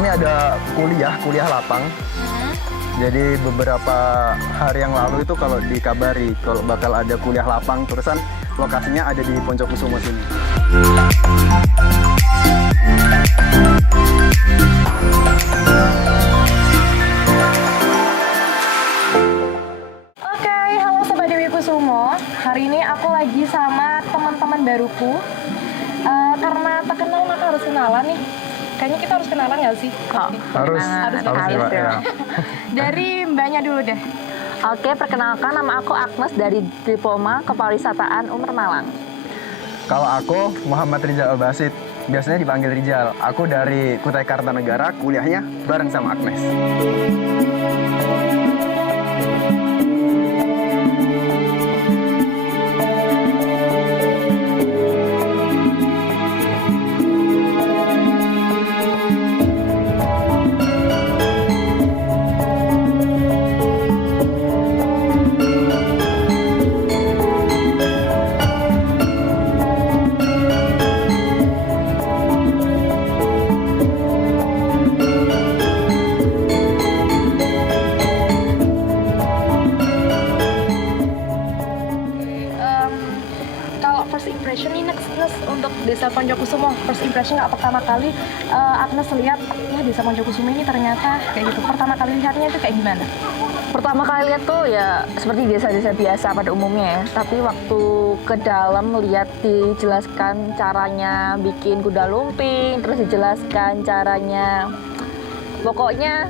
kami ada kuliah lapang. Jadi beberapa hari yang lalu itu kalau dikabari kalau bakal ada kuliah lapang, terusan lokasinya ada di Poncokusumo sini. Oke, halo Sobat Dewi Kusumo. Hari ini aku lagi sama teman-teman baruku. Karena tak kenal maka harus kenalan nih. Kayaknya kita harus kenalan nggak sih? Harus kenalan. ya. Dari mbaknya dulu deh. Oke, perkenalkan nama aku Agnes dari Diploma Kepariwisataan UMER Malang. Kalau aku Muhammad Rizal Basit, biasanya dipanggil Rizal. Aku dari Kutai Kartanegara, kuliahnya bareng sama Agnes. Kalau first impression nih next untuk Desa Poncokusumo, first impression nggak pertama kali Agnes lihat ya Desa Poncokusumo ini ternyata kayak gitu. Pertama kali lihatnya itu kayak gimana? Pertama kali lihat tuh ya seperti desa-desa biasa pada umumnya ya. Tapi waktu ke dalam lihat dijelaskan caranya bikin kuda lumping, terus dijelaskan caranya, pokoknya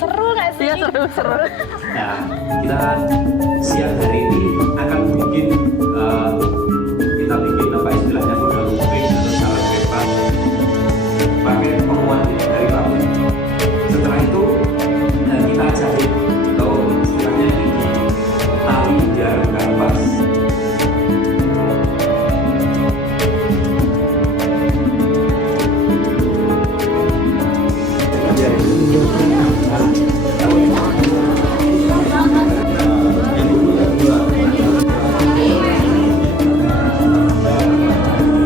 Seru nggak sih? ya seru-seru. Nah, kita siang hari ini akan bikin kita bikin apa istilahnya kuda lumping atau salad bebas pakai penguat dari bambu. Setelah itu kita jahit atau istilahnya ini tali jarum kanvas.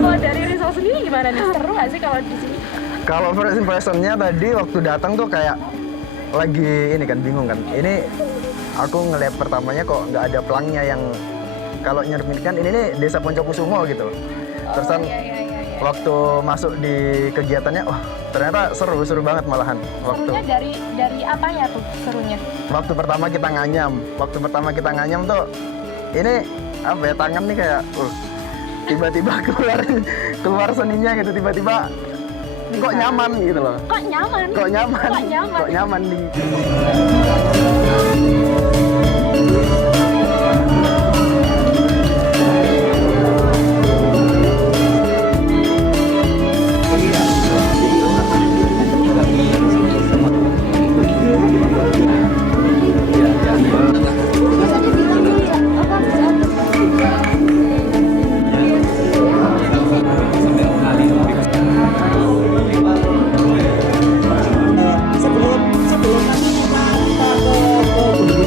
Kalau dari Rizal sendiri gimana nih? Seru nggak sih kalau di sini? Kalau first impression-nya tadi waktu datang tuh kayak lagi ini kan bingung kan. Ini aku ngelihat pertamanya kok nggak ada pelangnya yang kalau nyerminkan ini nih Desa Poncokusumo gitu. Terusan waktu masuk di kegiatannya, oh ternyata seru banget malahan. Serunya dari apanya tuh serunya? Waktu pertama kita nganyam tuh ini apa ya, tangan nih kayak tiba-tiba keluar seninya gitu, tiba-tiba kok nyaman gitu loh. Kok nyaman? Kok nyaman di sebelum kami kita ke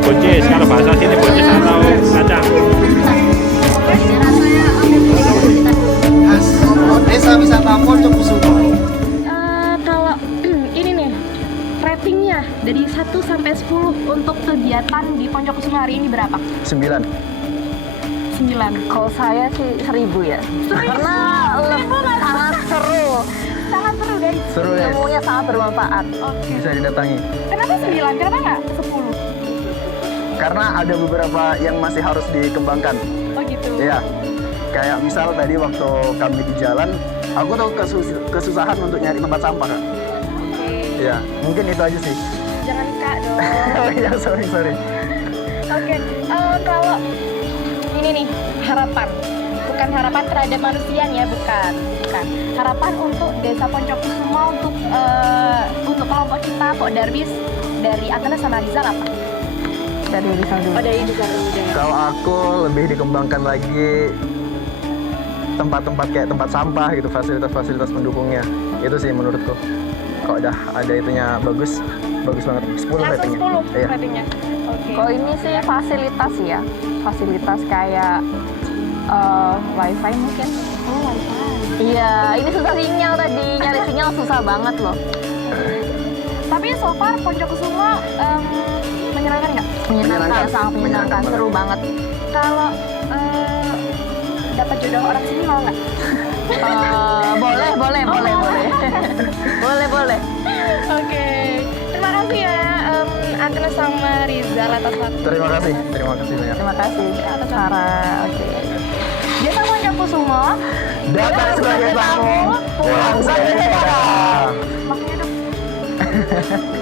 Buncis, kalau bahasa sini buncis atau kacang. Desa wisata Poncokusumo. Kalau ini nih ratingnya dari 1 sampai 10 untuk kegiatan di Poncokusumo hari ini berapa? 9. 9. Kalau saya sih 1000 ya. Karena sangat seru. Sangat seru dan Seru ya, Ilmunya sangat bermanfaat. oke. bisa didatangi. Kenapa 9? Kenapa nggak 10? Karena ada beberapa yang masih harus dikembangkan. Oh gitu. Iya. Kayak misal tadi waktu kami di jalan, aku tuh kesusahan untuk nyari tempat sampah, Kak. Oke. Iya, mungkin itu aja sih. Jangan kak dong. Ya, sorry. Oke. Kalau ini nih harapan, bukan harapan terhadap manusia ya, bukan. Harapan untuk Desa Poncokusumo untuk kelompok kita, Pok Darwis dari Agnes sama Rizal apa? Dari Rizal dulu. Oh dari Rizal dulu deh. Kalau aku lebih dikembangkan lagi tempat-tempat kayak tempat sampah gitu, fasilitas-fasilitas pendukungnya. Itu sih menurutku. Kalau udah ada itunya bagus banget. 10 Langsung ratingnya. 10 Iya. ratingnya. Oke. Kalau ini sih fasilitas ya. Fasilitas kayak wifi mungkin. Oh, wifi. Iya, ini susah sinyal tadi. Nyari sinyal susah banget loh. Tapi so far Poncokusumo menyenangkan nggak? Menyenangkan, sangat menyenangkan. Menyenangkan Seru banget. Kalau dapat jodoh orang sini mau nggak? Boleh. boleh. Oke, terima kasih ya Agnes sama Rizal atas waktu. Terima kasih banyak. Terima kasih. Sarah. Oke. Desa Poncokusumo. Datang sebagai tamu, pulang sebagai saudara. Makanya dong.